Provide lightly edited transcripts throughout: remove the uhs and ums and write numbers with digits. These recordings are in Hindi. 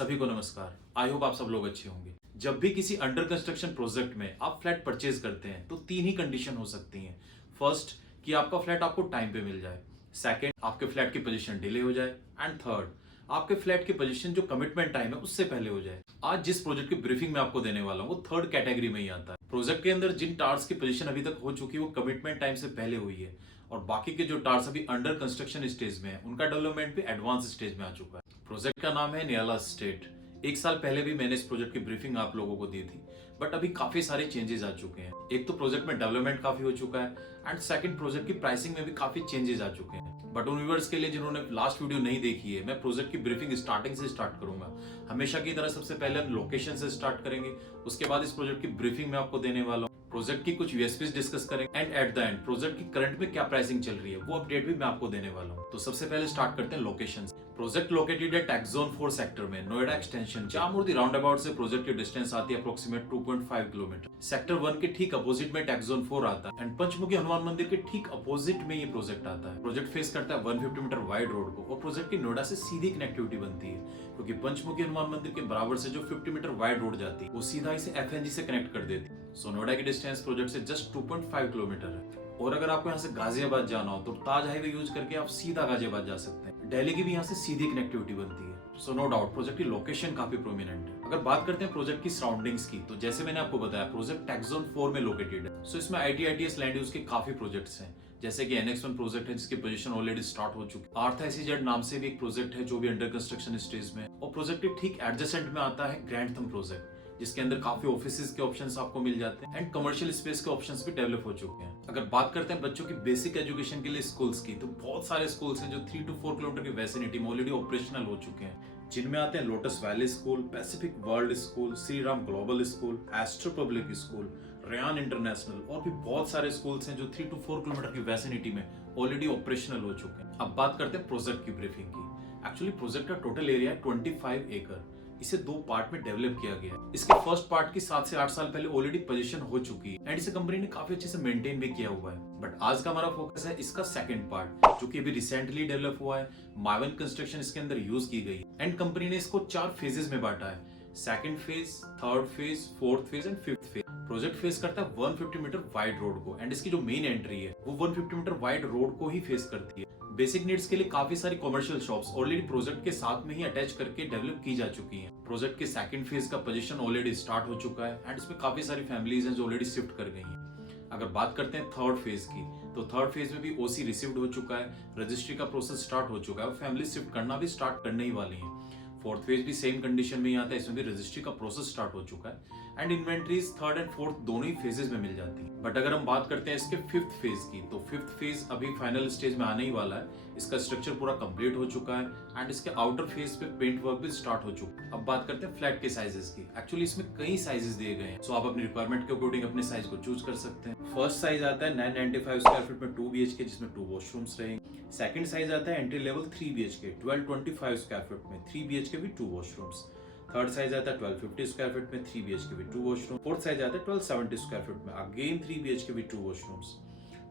सभी को नमस्कार। आई होप आप सब लोग अच्छे होंगे। जब भी किसी अंडर कंस्ट्रक्शन प्रोजेक्ट में आप फ्लैट परचेज करते हैं तो तीन ही कंडीशन हो सकती हैं। फर्स्ट, कि आपका फ्लैट आपको टाइम पे मिल जाए। सेकंड, आपके फ्लैट की पोजीशन डिले हो जाए। एंड थर्ड, आपके फ्लैट की पोजीशन जो कमिटमेंट टाइम है उससे पहले हो जाए। आज जिस प्रोजेक्ट की ब्रीफिंग मैं आपको देने वाला हूँ वो थर्ड कैटेगरी में ही आता है। प्रोजेक्ट के अंदर जिन टार्स की पोजीशन अभी तक हो चुकी है वो कमिटमेंट टाइम से पहले हुई है, और बाकी के जो टार्स अभी अंडर कंस्ट्रक्शन स्टेज में है उनका डेवलपमेंट भी एडवांस स्टेज में आ चुका है। प्रोजेक्ट का नाम है नियाला स्टेट। एक साल पहले भी मैंने इस प्रोजेक्ट की ब्रीफिंग आप लोगों को दी थी, बट अभी काफी सारे चेंजेस आ चुके हैं। एक तो प्रोजेक्ट में डेवलपमेंट काफी हो चुका है, एंड सेकंड, प्रोजेक्ट की प्राइसिंग में भी काफी चेंजेस आ चुके हैं। बट उन व्यूअर्स के लिए जिन्होंने लास्ट वीडियो नहीं देखी है, मैं प्रोजेक्ट की ब्रीफिंग स्टार्टिंग से स्टार्ट करूंगा। हमेशा की तरह सबसे पहले हम लोकेशन से स्टार्ट करेंगे, उसके बाद इस प्रोजेक्ट की ब्रीफिंग में आपको देने वाला हूँ। प्रोजेक्ट की कुछ यूएसपीज डिस्कस करेंगे, and at the end project की करंट में क्या प्राइसिंग चल रही है वो अपडेट भी मैं आपको देने वाला हूँ। तो सबसे पहले स्टार्ट करते हैं लोकेशन से। प्रोजेक्ट लोकेटेड है टैक्स जोन 4 सेक्टर में, Noida extension Chamundi round about से प्रोजेक्ट की डिस्टेंस आती है अप्रोक्सीमेट 2.5 किलोमीटर। सेक्टर 1 के ठीक अपोजिट में टैक्स जोन 4 आता है, एंड पंचमुखी हनुमान मंदिर के ठीक अपोजिट में ये प्रोजेक्ट आता है। प्रोजेक्ट फेस करता है 150 मीटर वाइड रोड को, और प्रोजेक्ट की नोएडा से सीधी कनेक्टिविटी बनती है, क्योंकि पंचमुखी हनुमान मंदिर के बराबर से जो 50 मीटर वाइड रोड जाती है वो सीधा इसे एफएनजी से कनेक्ट कर देती है। सो नोएडा की डिस्टेंस प्रोजेक्ट से जस्ट 2.5 किलोमीटर है। और अगर आपको यहाँ से गाजियाबाद जाना हो तो ताज हाईवे यूज करके आप सीधा गाजियाबाद जा सकते हैं। दिल्ली की भी यहाँ से सीधी कनेक्टिविटी बनती है। सो नो डाउट प्रोजेक्ट की लोकेशन काफी प्रोमिनेंट है। अगर बात करते हैं प्रोजेक्ट की सराउंडिंग्स की, तो जैसे मैंने आपको बताया प्रोजेक्ट टैक्स जोन 4 में लोकेटेड है। सो इसमें ITITS लैंड यूज के काफी प्रोजेक्ट्स हैं, जैसे कि NX1 प्रोजेक्ट है जिसकी पोजीशन ऑलरेडी स्टार्ट हो चुकी है। आर्था SEZ नाम से भी एक प्रोजेक्ट है जो भी अंडर कंस्ट्रक्शन स्टेज में है, और प्रोजेक्ट के ठीक एडजेसेंट में आता है ग्रैंड थम प्रोजेक्ट, जिसके अंदर काफी ऑफिसेज के ऑप्शंस आपको मिल जाते हैं, एंड कमर्शियल स्पेस के ऑप्शंस भी डेवलप हो चुके हैं। अगर बात करते हैं बच्चों की बेसिक एजुकेशन के लिए स्कूल्स की, तो बहुत सारे स्कूल्स हैं जो 3 to 4 किलोमीटर की वैसिनिटी में ऑलरेडी ऑपरेशनल हो चुके हैं, जिनमें आते हैं Lotus Valley school, Pacific World school, Shri Ram Global school, Astro Public school, Ryan International, और भी बहुत सारे स्कूल्स हैं जो 3 to 4 किलोमीटर की वैसिनिटी में ऑलरेडी ऑपरेशनल हो चुके हैं। अब बात करते हैं प्रोजेक्ट की ब्रीफिंग की। एक्चुअली प्रोजेक्ट का टोटल एरिया है 25 एकड़। इसे 2 पार्ट में डेवलप किया गया है। इसके फर्स्ट पार्ट की 7 से 8 साल पहले ऑलरेडी पोजीशन हो चुकी है, एंड इसे कंपनी ने काफी अच्छे से मेंटेन भी किया हुआ है। बट आज का हमारा फोकस है इसका सेकंड पार्ट, जो कि अभी रिसेंटली डेवलप हुआ है। माइवन कंस्ट्रक्शन इसके अंदर यूज की गई, एंड कंपनी ने इसको 4 फेजेस में बांटा है। Second phase, third phase, fourth phase and fifth phase. Project face करता है 150 मीटर वाइड रोड को, एंड इसकी जो मेन एंट्री है वो 150 मीटर वाइड रोड को ही फेस करती है। बेसिक नीड्स के लिए काफी सारी कमर्शियल शॉप्स ऑलरेडी प्रोजेक्ट के साथ में ही अटैच करके डेवलप की जा चुकी हैं। प्रोजेक्ट के सेकंड फेज का पोजीशन ऑलरेडी स्टार्ट हो चुका है, एंड इसमें काफी सारी फैमिलीज हैं जो ऑलरेडी शिफ्ट कर गई हैं। अगर बात करते हैं थर्ड फेज की, तो थर्ड फेज में भी OC रिसीव्ड हो चुका है, रजिस्ट्री का प्रोसेस स्टार्ट हो चुका है, और फैमिली शिफ्ट करना भी स्टार्ट करने ही वाली है। फोर्थ फेज भी सेम कंडीशन में ही आता है, इसमें भी रजिस्ट्री का प्रोसेस स्टार्ट हो चुका है, and inventories third and fourth दोनों ही फेजेस में मिल जाती है। बट अगर हम बात करते हैं इसके फिफ्थ फेज की, तो फिफ्थ फेज अभी फाइनल स्टेज में आने ही वाला है। इसका स्ट्रक्चर पूरा कंप्लीट हो चुका है, एंड इसके आउटर फेज पे पेंट वर्क भी स्टार्ट हो चुका है। अब बात करते हैं फ्लैट के साइजेस की। एक्चुअली इसमें कई साइजेस दिए गए हैं, सो आप अपनी रिक्वायरमेंट के अकॉर्डिंग अपने साइज को चूज कर सकते हैं। फर्स्ट साइज आता है 995 स्क्वायर फीट में 2 BHK, जिसमें 2 वॉशरूम्स रहेंगे। सेकंड साइज आता है entry level 3 BHK 1225 square feet में 3 BHK with 2 washrooms. Third size आता है 1250 स्क्वायर फीट में 3 BHK with 2 washroom. Fourth size आता है 1270 स्क्वायर फीट में अगेन 3 BHK विद 2 वॉशरूम्स।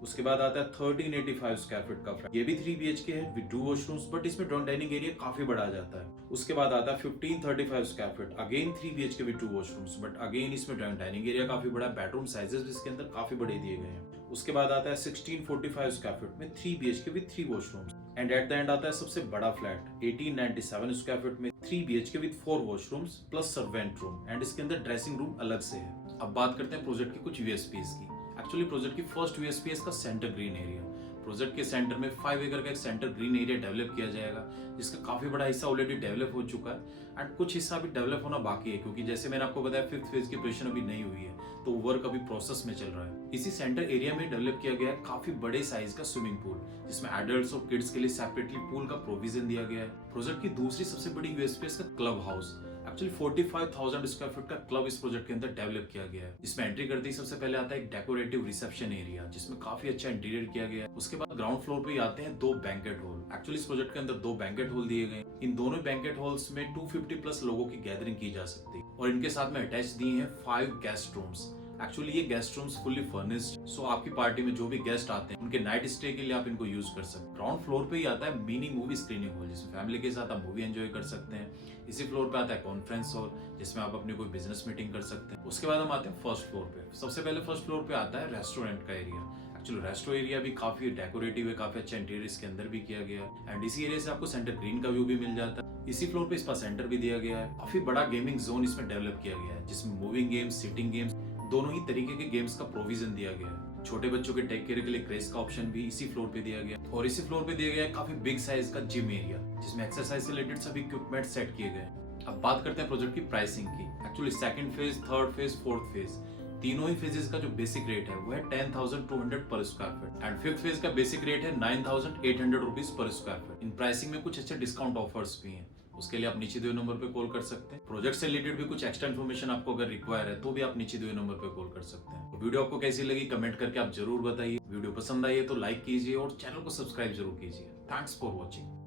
उसके बाद आता है 1385 स्क्वायर फीट का फ्लैट, ये भी 3 BHK है विद 2 वॉशरूम्स, बट इसमें डाइनिंग एरिया काफी बड़ा आ जाता है। उसके बाद आता है 1535 square feet, again 3 BHK with 2 washrooms, but again इसमें डाइनिंग एरिया काफी बड़ा, बेडरूम साइजेस इसके अंदर काफी बड़े दिए गए हैं। उसके बाद आता है 1645 स्क्वायर फीट में 3 BHK with 3 washrooms, and at the end आता है सबसे बड़ा फ्लैट 1897 स्क्वायर फीट में 3 BHK with 4 washrooms plus servant room, and इसके अंदर ड्रेसिंग रूम अलग से है। अब बात करते हैं प्रोजेक्ट की कुछ USPs की। एक्चुअली प्रोजेक्ट की फर्स्ट USP है इसका सेंटर ग्रीन एरिया। प्रोजेक्ट के सेंटर में 5 एकड़ का एक सेंटर ग्रीन एरिया डेवलप किया जाएगा, जिसका काफी बड़ा हिस्सा ऑलरेडी डेवलप हो चुका है, एंड कुछ हिस्सा भी डेवलप होना बाकी है, क्योंकि जैसे मैंने आपको बताया फिफ्थ फेज की पोजीशन अभी नहीं हुई है, तो वर्क अभी प्रोसेस में चल रहा है। इसी सेंटर एरिया में डेवलप किया गया है काफी बड़े साइज का स्विमिंग पूल, जिसमें एडल्ट्स और किड्स के लिए सेपरेटली पूल का प्रोविजन दिया गया है। प्रोजेक्ट की दूसरी सबसे बड़ी USP है इसका club house. Actually 45,000 square feet का क्लब इस प्रोजेक्ट के अंदर डेवलप किया गया है। इसमें एंट्री करते ही सबसे पहले आता है एक डेकोरेटिव रिसेप्शन एरिया, जिसमें काफी अच्छा इंटीरियर किया गया है। उसके बाद ग्राउंड फ्लोर पे आते हैं 2 बैंकेट हॉल। एक्चुअली इस प्रोजेक्ट के अंदर 2 बैंकेट हॉल दिए गए। इन दोनों बैंकेट हॉल्स में 250 प्लस लोगों की गैदरिंग की जा सकती है, और इनके साथ में अटैच दिए हैं 5 गेस्ट रूम्स। एक्चुअली ये गेस्ट रूम्स फुल्ली फर्निश्ड, सो आपकी पार्टी में जो भी गेस्ट आते हैं उनके नाइट स्टे के लिए आप इनको यूज कर सकते हैं। ग्राउंड फ्लोर पे ही आता है मिनी मूवी स्क्रीनिंग हॉल, जिसमें फैमिली के साथ आप मूवी एंजॉय कर सकते हैं। इसी फ्लोर पे आता है कॉन्फ्रेंस हॉल, जिसमें आप अपनी कोई बिजनेस मीटिंग कर सकते हैं। उसके बाद हम आते हैं फर्स्ट फ्लोर पे। सबसे पहले फर्स्ट फ्लोर पे आता है रेस्टोरेंट का एरिया। एक्चुअली रेस्टो एरिया भी काफी डेकोरेटिव है, काफी अच्छा इंटीरियर इसके अंदर भी किया गया है एंड इसी एरिया से आपको सेंटर ग्रीन का व्यू भी मिल जाता है। इसी फ्लोर पे स्पा सेंटर भी दिया गया है। काफी बड़ा गेमिंग जोन इसमें डेवलप किया गया है, जिसमें मूविंग गेम्स, सिटिंग गेम्स, दोनों ही तरीके के गेम्स का प्रोविजन दिया गया है। छोटे बच्चों के टेक केयर के लिए क्रेज का ऑप्शन भी इसी फ्लोर पे दिया गया है। और इसी फ्लोर पे दिया गया है काफी बिग साइज का जिम एरिया, जिसमें एक्सरसाइज से रिलेटेड सभी इक्विपमेंट सेट किए गए हैं। अब बात करते हैं प्रोजेक्ट की प्राइसिंग की। Actually second phase, third phase, fourth phase, तीनों ही फेजेस का जो बेसिक रेट है वो है 10,200 पर square feet and fifth phase का बेसिक रेट है 9,800 रुपीज पर स्क्वायर फीट। इन प्राइसिंग में कुछ अच्छे डिस्काउंट ऑफर्स भी हैं, उसके लिए आप नीचे दिए नंबर पे कॉल कर सकते हैं। प्रोजेक्ट से रिलेटेड भी कुछ एक्स्ट्रा इन्फॉर्मेशन आपको अगर रिक्वायर है तो भी आप नीचे दिए नंबर पे कॉल कर सकते हैं। तो वीडियो आपको कैसी लगी कमेंट करके आप जरूर बताइए। वीडियो पसंद आई है तो लाइक कीजिए और चैनल को सब्सक्राइब जरूर कीजिए। Thanks for watching.